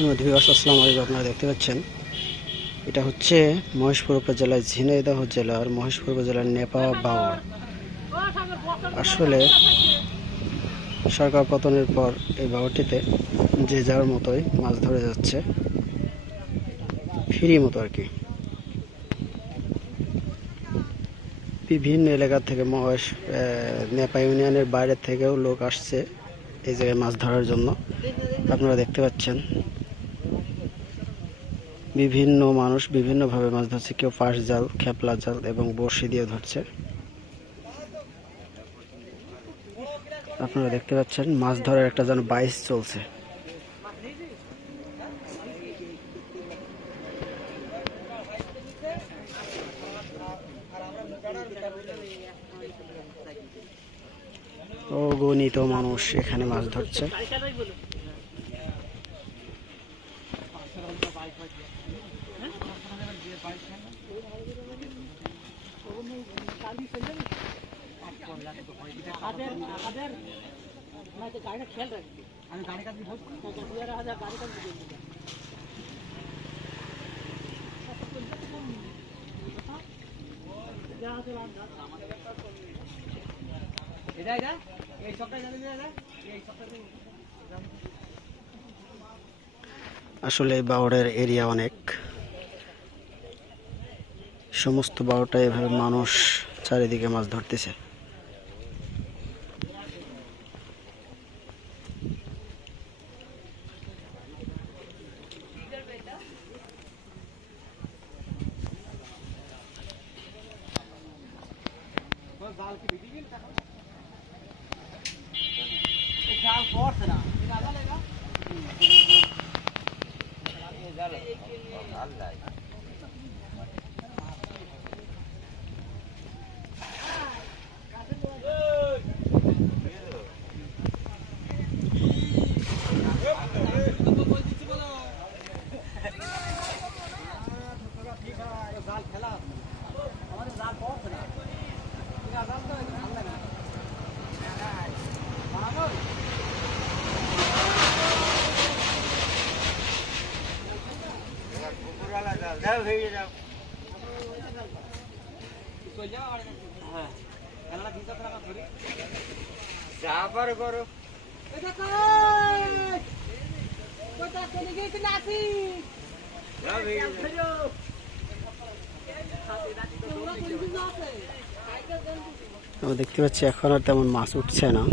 আসসালামু আলাইকুম। আপনারা দেখতে পাচ্ছেন এটা হচ্ছে মহেশপুর উপজেলার ঝিনাইদহ জেলার মহেশপুর উপজেলার নেপা বাওর। আসলে সরকার পতনের পর এই বাওরটিতে যে যার মতোই মাছ ধরে যাচ্ছে, ফ্রি মতো আর কি। বিভিন্ন এলাকা থেকে নেপা ইউনিয়নের বাইরে থেকেও লোক আসছে এই জায়গায় মাছ ধরার জন্য। আপনারা দেখতে পাচ্ছেন বিভিন্ন মানুষ বিভিন্নভাবে মাছ ধরছে। কেউ ফাঁস জাল, খেপলা জাল এবং বড়শি দিয়ে ধরছে। আপনারা দেখতে পাচ্ছেন মাছ ধরার একটা যেন বাইচ চলছে। অগণিত মানুষ এখানে মাছ ধরছে। আসলে বাওড়ের এরিয়া অনেক, সমস্ত বাওড়টা এভাবে মানুষ চারিদিকে মাছ ধরতেছে। আমরা দেখতে পাচ্ছি এখন আর তেমন মাছ উঠছে না।